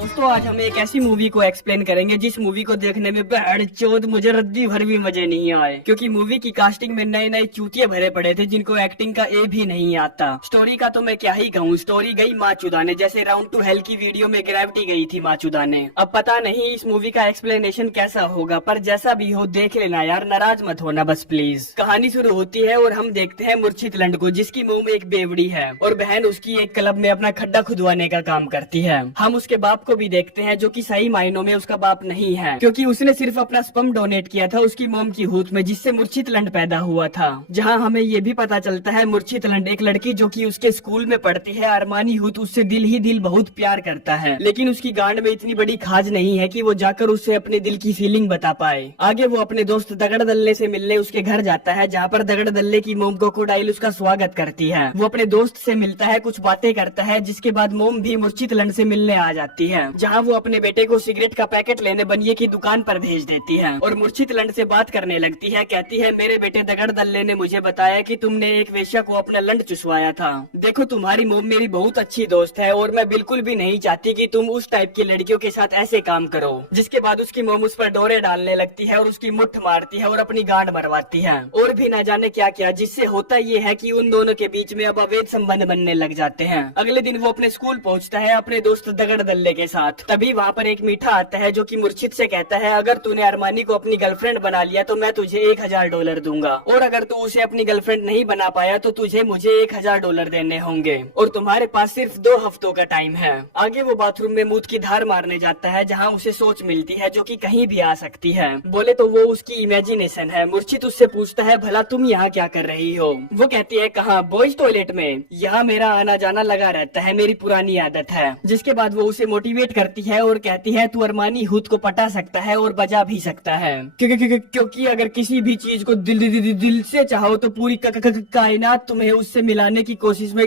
दोस्तों आज हम एक ऐसी मूवी को एक्सप्लेन करेंगे जिस मूवी को देखने में बेहद मुझे रद्दी भर भी मजे नहीं आए, क्योंकि मूवी की कास्टिंग में नए नए चूतिए भरे पड़े थे जिनको एक्टिंग का ए भी नहीं आता। स्टोरी का तो मैं क्या ही कहूँ, स्टोरी गई माँ चुदाने, जैसे राउंड टू हेल की वीडियो में ग्रेविटी गई थी माँ चुदाने। अब पता नहीं इस मूवी का एक्सप्लेनेशन कैसा होगा, पर जैसा भी हो देख लेना यार, नाराज मत होना बस प्लीज। कहानी शुरू होती है और हम देखते हैं मूर्छित लंड को, जिसकी मुंह में एक बेवड़ी है और बहन उसकी एक क्लब में अपना खड्डा खुदवाने का काम करती है। हम उसके बाप को भी देखते हैं जो कि सही मायनों में उसका बाप नहीं है, क्योंकि उसने सिर्फ अपना स्पर्म डोनेट किया था उसकी मोम की हूत में, जिससे मूर्छित लंड पैदा हुआ था। जहां हमें ये भी पता चलता है मूर्छित लंड एक लड़की जो कि उसके स्कूल में पढ़ती है, अरमानी हूत उससे दिल ही दिल बहुत प्यार करता है, लेकिन उसकी गांड में इतनी बड़ी खाज नहीं है कि वो जाकर उससे अपने दिल की फीलिंग बता पाए। आगे वो अपने दोस्त दगड़ दल्ले से मिलने उसके घर जाता है, जहाँ पर दगड़ दल्ले की मोम क्रोकोडाइल उसका स्वागत करती है। वो अपने दोस्त से मिलता है, कुछ बातें करता है, जिसके बाद मोम भी मूर्छित लंड से मिलने आ जाती है, जहाँ वो अपने बेटे को सिगरेट का पैकेट लेने बनिए की दुकान पर भेज देती है और मूर्छित लंड से बात करने लगती है। कहती है मेरे बेटे दगड़ दल्ले ने मुझे बताया कि तुमने एक वेश्या को अपना लंड चुसवाया था। देखो तुम्हारी मोम मेरी बहुत अच्छी दोस्त है और मैं बिल्कुल भी नहीं चाहती कि तुम उस टाइप की लड़कियों के साथ ऐसे काम करो। जिसके बाद उसकी मोम उस पर डोरे डालने लगती है और उसकी मुट्ठ मारती है और अपनी गांड मरवाती है और भी न जाने क्या क्या, जिससे होता ये है कि उन दोनों के बीच में अब अवैध संबंध बनने लग जाते हैं। अगले दिन वो अपने स्कूल पहुँचता है अपने दोस्त दगड़ दल्ले के साथ। तभी वहाँ पर एक मीठा आता है जो कि मूर्छित से कहता है अगर तूने अरमानी को अपनी गर्लफ्रेंड बना लिया तो मैं तुझे $1000 दूंगा, और अगर तू उसे अपनी गर्लफ्रेंड नहीं बना पाया तो तुझे मुझे $1000 देने होंगे और तुम्हारे पास सिर्फ 2 हफ्तों का टाइम है। आगे वो बाथरूम में मूत की धार मारने जाता है, जहाँ उसे सोच मिलती है जो कि कहीं भी आ सकती है। बोले तो वो उसकी इमेजिनेशन है। मूर्छित उससे पूछता है भला तुम यहाँ क्या कर रही हो? वो कहती है कहाँ, बॉयज टॉयलेट में। यहाँ मेरा आना जाना लगा रहता है, मेरी पुरानी आदत है। जिसके बाद वो उसे मोटिवेट करती है और कहती है तू अरमानी हूत को पटा सकता है और बजा भी सकता है, क्योंकि अगर किसी भी चीज को दिल से चाहो तो पूरी कायनात तुम्हें उससे मिलाने की कोशिश में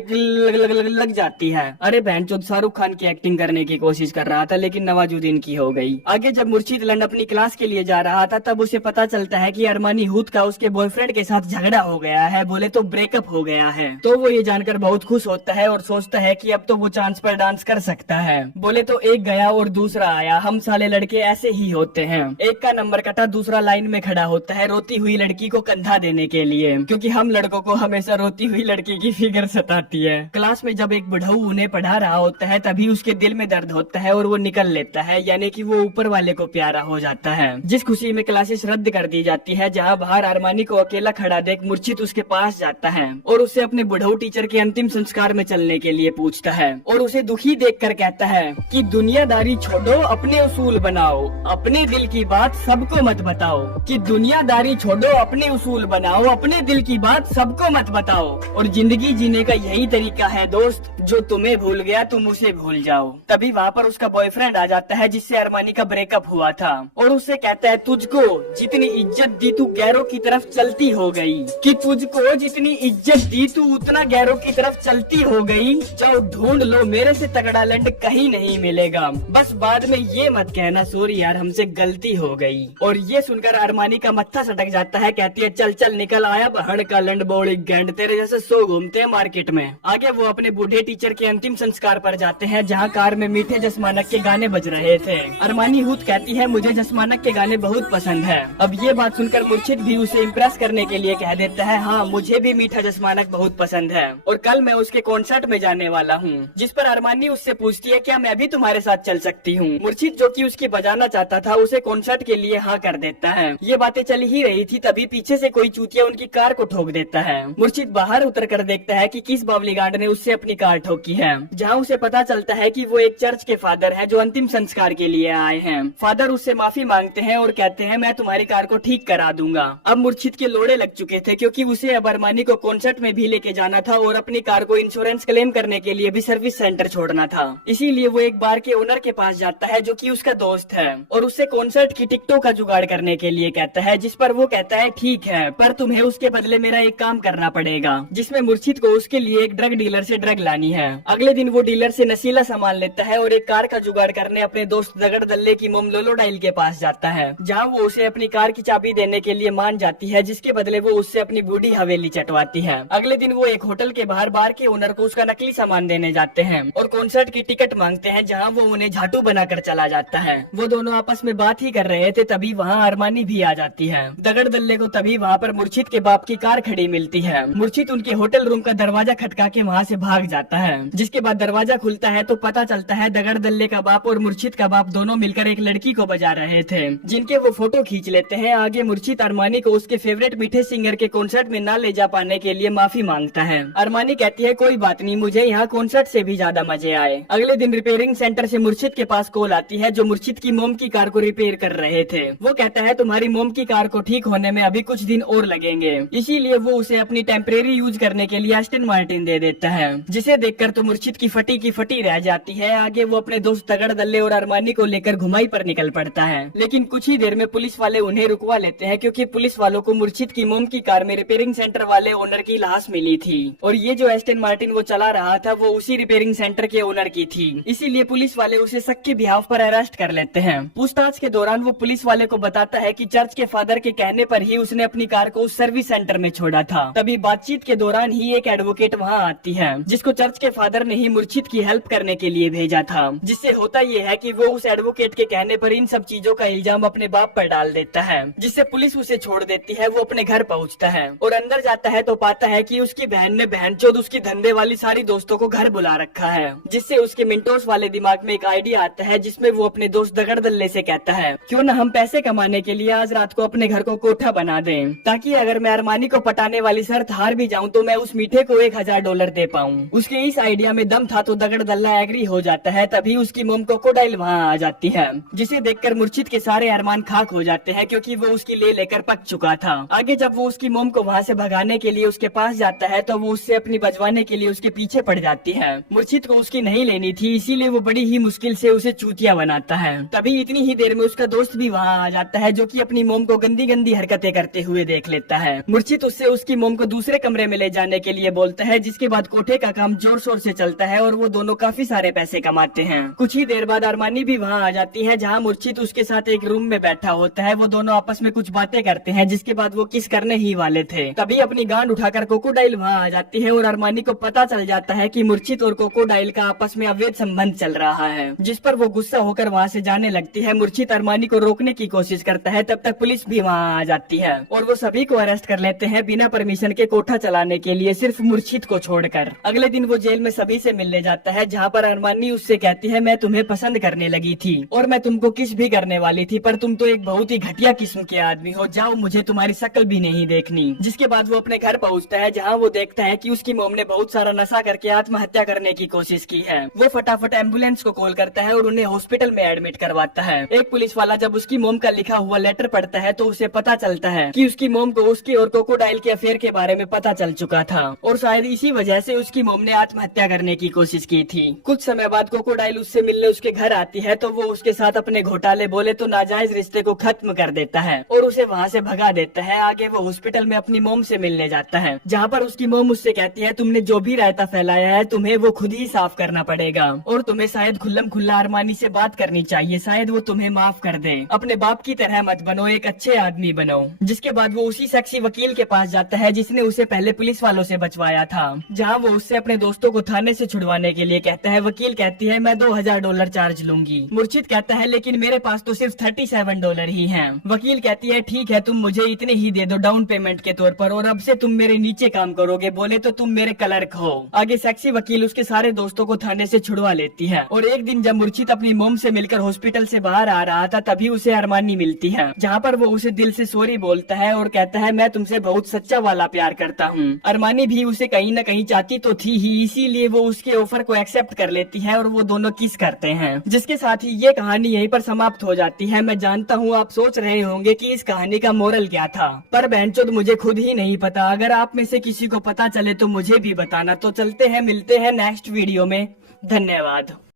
लग जाती है। अरे बहनचोद, शाहरुख खान की एक्टिंग करने की कोशिश कर रहा था लेकिन नवाजुद्दीन की हो गई। आगे जब मूर्छित लंड अपनी क्लास के लिए जा रहा था तब उसे पता चलता है कि अरमानी हूत का उसके बॉयफ्रेंड के साथ झगड़ा हो गया है, बोले तो ब्रेकअप हो गया है। तो वो ये जानकर बहुत खुश होता है और सोचता है कि अब तो वो चांस पर डांस कर सकता है। बोले तो एक गया और दूसरा आया, हम साले लड़के ऐसे ही होते हैं। एक का नंबर कटा, दूसरा लाइन में खड़ा होता है रोती हुई लड़की को कंधा देने के लिए, क्योंकि हम लड़कों को हमेशा रोती हुई लड़की की फिगर सताती है। क्लास में जब एक बुढ़ऊ उन्हें पढ़ा रहा होता है तभी उसके दिल में दर्द होता है और वो निकल लेता है, यानी कि वो ऊपर वाले को प्यारा हो जाता है। जिस खुशी में क्लासेस रद्द कर दी जाती है, जहाँ बाहर अरमानी को अकेला खड़ा देख मूर्छित उसके पास जाता है और उससे अपने बुढ़ऊ टीचर के अंतिम संस्कार में चलने के लिए पूछता है और उसे दुखी देखकर कहता है कि दुनियादारी छोड़ो, अपने उसूल बनाओ, अपने दिल की बात सबको मत बताओ। कि दुनियादारी छोड़ो, अपने उसूल बनाओ, अपने दिल की बात सबको मत बताओ। और जिंदगी जीने का यही तरीका है दोस्त, जो तुम्हें भूल गया तुम उसे भूल जाओ। तभी वहाँ पर उसका बॉयफ्रेंड आ जाता है जिससे अरमानी का ब्रेकअप हुआ था और उससे कहता है तुझको जितनी इज्जत दी तू गैरों की तरफ चलती हो गई, कि तुझको जितनी इज्जत दी तू उतना गैरों की तरफ चलती हो गई। जाओ ढूंढ लो, मेरे से तगड़ा लंड कहीं नहीं मिलेगा। बस बाद में ये मत कहना सॉरी यार हमसे गलती हो गई। और ये सुनकर अरमानी का मत्था सटक जाता है, कहती है चल चल निकल आया बहन का लंड बौड़ी गैंड, तेरे जैसे 100 घूमते हैं मार्केट में। आगे वो अपने बूढ़े टीचर के अंतिम संस्कार पर जाते हैं, जहाँ कार में मीठे जसमानक के गाने बज रहे थे। अरमानी हूत कहती है मुझे जसमानक के गाने बहुत पसंद है। अब ये बात सुनकर मूर्छित भी उसे इम्प्रेस करने के लिए कह देता है हाँ मुझे भी मीठा जसमानक बहुत पसंद है और कल मैं उसके कॉन्सर्ट में जाने वाला हूँ। जिस पर अरमानी उससे पूछती है क्या मैं भी तुम्हारे साथ चल सकती हूँ। मूर्छित जो कि उसकी बजाना चाहता था उसे कॉन्सर्ट के लिए हाँ कर देता है। ये बातें चल ही रही थी तभी पीछे से कोई चूतिया उनकी कार को ठोक देता है। मूर्छित बाहर उतर कर देखता है कि किस बावली गांड ने उससे अपनी कार ठोकी है, जहाँ उसे पता चलता है कि वो एक चर्च के फादर हैं जो अंतिम संस्कार के लिए आए हैं। फादर उससे माफी मांगते हैं और कहते हैं मैं तुम्हारी कार को ठीक करा दूंगा। अब मूर्छित के लोड़े लग चुके थे क्योंकि उसे अब अरमानी को कॉन्सर्ट में भी लेके जाना था और अपनी कार को इंश्योरेंस क्लेम करने के लिए भी सर्विस सेंटर छोड़ना था। इसीलिए वो एक बार के के ओनर के पास जाता है जो कि उसका दोस्त है और उससे कॉन्सर्ट की टिकटों का जुगाड़ करने के लिए कहता है, जिस पर वो कहता है ठीक है, पर तुम्हें उसके बदले मेरा एक काम करना पड़ेगा, जिसमें मुर्शिद को उसके लिए एक ड्रग डीलर से ड्रग लानी है। अगले दिन वो डीलर से नशीला सामान लेता है और एक कार का जुगाड़ करने अपने दोस्त दगड़ दल्ले की मोम लोलोडाइल के पास जाता है, जहाँ वो उसे अपनी कार की चाबी देने के लिए मान जाती है, जिसके बदले वो उससे अपनी बूढ़ी हवेली चटवाती है। अगले दिन वो एक होटल के बाहर बार के ओनर को उसका नकली सामान देने जाते हैं और कॉन्सर्ट की टिकट मांगते हैं, जहाँ वो उन्हें झाटू बनाकर चला जाता है। वो दोनों आपस में बात ही कर रहे थे, तभी वहाँ अरमानी भी आ जाती है। दगड़ दल्ले को तभी वहाँ पर मुर्शिद के बाप की कार खड़ी मिलती है। मुर्शिद उनके होटल रूम का दरवाजा खटका के वहाँ से भाग जाता है, जिसके बाद दरवाजा खुलता है तो पता चलता है दगड़ दल्ले का बाप और मुर्शिद का बाप दोनों मिलकर एक लड़की को बजा रहे थे, जिनके वो फोटो खींच लेते हैं। आगे मुर्शिद अरमानी को उसके फेवरेट मीठे सिंगर के कॉन्सर्ट में न ले जा पाने के लिए माफी मांगता है। अरमानी कहती है कोई बात नहीं, मुझे यहाँ कॉन्सर्ट से भी ज्यादा मजे आए। अगले दिन रिपेयरिंग सेंटर से मुर्शिद के पास कॉल आती है, जो मुर्शिद की मोम की कार को रिपेयर कर रहे थे। वो कहता है तुम्हारी मोम की कार को ठीक होने में अभी कुछ दिन और लगेंगे, इसीलिए वो उसे अपनी टेम्परेरी यूज करने के लिए एस्टन मार्टिन दे देता है, जिसे देखकर तो मुर्शिद की फटी रह जाती है। आगे वो अपने दोस्त दगड़ दल्ले और अरमानी को लेकर घुमाई पर निकल पड़ता है, लेकिन कुछ ही देर में पुलिस वाले उन्हें रुकवा लेते हैं, क्योंकि पुलिस वालों को मुर्शिद की मोम की कार में रिपेयरिंग सेंटर वाले ओनर की लाश मिली थी और ये जो एस्टन मार्टिन वो चला रहा था वो उसी रिपेयरिंग सेंटर के ओनर की थी। इसीलिए पुलिस वाले उसे शक के बिहाफ पर अरेस्ट कर लेते हैं। पूछताछ के दौरान वो पुलिस वाले को बताता है कि चर्च के फादर के कहने पर ही उसने अपनी कार को उस सर्विस सेंटर में छोड़ा था। तभी बातचीत के दौरान ही एक एडवोकेट वहाँ आती है, जिसको चर्च के फादर ने ही मुर्शिद की हेल्प करने के लिए भेजा था। जिससे होता ये है कि वो उस एडवोकेट के कहने पर इन सब चीजों का इल्जाम अपने बाप पर डाल देता है, जिससे पुलिस उसे छोड़ देती है। वो अपने घर पहुँचता है और अंदर जाता है तो पाता है कि उसकी बहन ने बहनचोद उसकी धंधे वाली सारी दोस्तों को घर बुला रखा है, जिससे उसके मिंटोस वाले दिमाग में एक आइडिया आता है, जिसमें वो अपने दोस्त दगड़ दल्ले से कहता है क्यों न हम पैसे कमाने के लिए आज रात को अपने घर को कोठा बना दें, ताकि अगर मैं अरमानी को पटाने वाली शर्त हार भी जाऊं तो मैं उस मीठे को $1000 दे पाऊं। उसके इस आइडिया में दम था तो दगड़ दल्ला एग्री हो जाता है। तभी उसकी मोम क्रोकोडाइल वहाँ आ जाती है, जिसे देखकर मुर्शिद के सारे अरमान खाक हो जाते हैं, क्योंकि वो उसकी ले लेकर पक चुका था। आगे जब वो उसकी मोम को वहाँ से भगाने के लिए उसके पास जाता है तो वो उससे अपनी बजवाने के लिए उसके पीछे पड़ जाती है। मुर्शिद को उसकी नहीं लेनी थी, इसीलिए वो बड़ी ही मुश्किल से उसे चूतिया बनाता है। तभी इतनी ही देर में उसका दोस्त भी वहाँ आ जाता है, जो कि अपनी मोम को गंदी गंदी हरकतें करते हुए देख लेता है। मुर्शिद उससे उसकी मोम को दूसरे कमरे में ले जाने के लिए बोलता है, जिसके बाद कोठे का काम जोर शोर से चलता है और वो दोनों काफी सारे पैसे कमाते हैं। कुछ ही देर बाद अरमानी भी वहाँ आ जाती है, जहाँ मुर्शिद उसके साथ एक रूम में बैठा होता है। वो दोनों आपस में कुछ बातें करते हैं, जिसके बाद वो किस करने ही वाले थे। तभी अपनी गांड उठाकर क्रोकोडाइल वहाँ आ जाती है और अरमानी को पता चल जाता है कि मुर्शिद और क्रोकोडाइल का आपस में अवैध संबंध चल रहा है, जिस पर वो गुस्सा होकर वहाँ से जाने लगती है। मुर्शिद अरमानी को रोकने की कोशिश करता है, तब तक पुलिस भी वहाँ आ जाती है और वो सभी को अरेस्ट कर लेते हैं बिना परमिशन के कोठा चलाने के लिए, सिर्फ मुर्शिद को छोड़कर। अगले दिन वो जेल में सभी से मिलने जाता है, जहाँ पर अरमानी उससे कहती है मैं तुम्हें पसंद करने लगी थी और मैं तुमको किस भी करने वाली थी, पर तुम तो एक बहुत ही घटिया किस्म के आदमी हो, जाओ मुझे तुम्हारी शक्ल भी नहीं देखनी। जिसके बाद वो अपने घर पहुँचता है, जहाँ वो देखता है कि उसकी मोम ने बहुत सारा नशा करके आत्महत्या करने की कोशिश की है। वो फटाफट एम्बुलेंस को कॉल करता है और उन्हें हॉस्पिटल में एडमिट करवाता है। एक पुलिस वाला जब उसकी मोम का लिखा हुआ लेटर पढ़ता है तो उसे पता चलता है कि उसकी मोम को उसकी और क्रोकोडाइल के अफेयर के बारे में पता चल चुका था और शायद इसी वजह से उसकी मोम ने आत्महत्या करने की कोशिश की थी। कुछ समय बाद क्रोकोडाइल उससे मिलने उसके घर आती है तो वो उसके साथ अपने घोटाले बोले तो नाजायज रिश्ते को खत्म कर देता है और उसे वहाँ से भगा देता है। आगे वो हॉस्पिटल में अपनी मोम से मिलने जाता है, जहाँ पर उसकी मोम उससे कहती है तुमने जो भी रायता फैलाया है तुम्हें वो खुद ही साफ करना पड़ेगा और तुम्हें शायद खुल्लम खुल्ला अरमानी से बात करनी चाहिए, शायद वो तुम्हें माफ कर दे। अपने बाप की तरह मत बनो, एक अच्छे आदमी बनो। जिसके बाद वो उसी सेक्सी वकील के पास जाता है जिसने उसे पहले पुलिस वालों से बचवाया था, जहाँ वो उससे अपने दोस्तों को थाने से छुड़वाने के लिए कहता है। वकील कहती है मैं $2000 चार्ज लूंगी। मुर्शिद कहता है लेकिन मेरे पास तो सिर्फ $37 ही हैं। वकील कहती है ठीक है तुम मुझे इतने ही दे दो डाउन पेमेंट के तौर पर और अब से तुम मेरे नीचे काम करोगे, बोले तो तुम मेरे क्लर्क हो। आगे सेक्सी वकील उसके सारे दोस्तों को थाने से छुड़वा लेती है और एक दिन जब मुर्शिद अपनी मोम से मिलकर हॉस्पिटल से बाहर आ रहा था तभी उसे अरमानी मिलती है, जहाँ पर वो उसे दिल से सॉरी बोलता है और कहता है मैं तुमसे बहुत सच्चा वाला प्यार करता हूँ। अरमानी भी उसे कहीं न कहीं चाहती तो थी ही, इसीलिए वो उसके ऑफर को एक्सेप्ट कर लेती है और वो दोनों किस करते हैं। जिसके साथ ही ये कहानी यहीं पर समाप्त हो जाती है। मैं जानता हूँ आप सोच रहे होंगे कि इस कहानी का मोरल क्या था, पर बहनचोद मुझे खुद ही नहीं पता। अगर आप में से किसी को पता चले तो मुझे भी बताना। तो चलते हैं, मिलते हैं नेक्स्ट वीडियो में। धन्यवाद।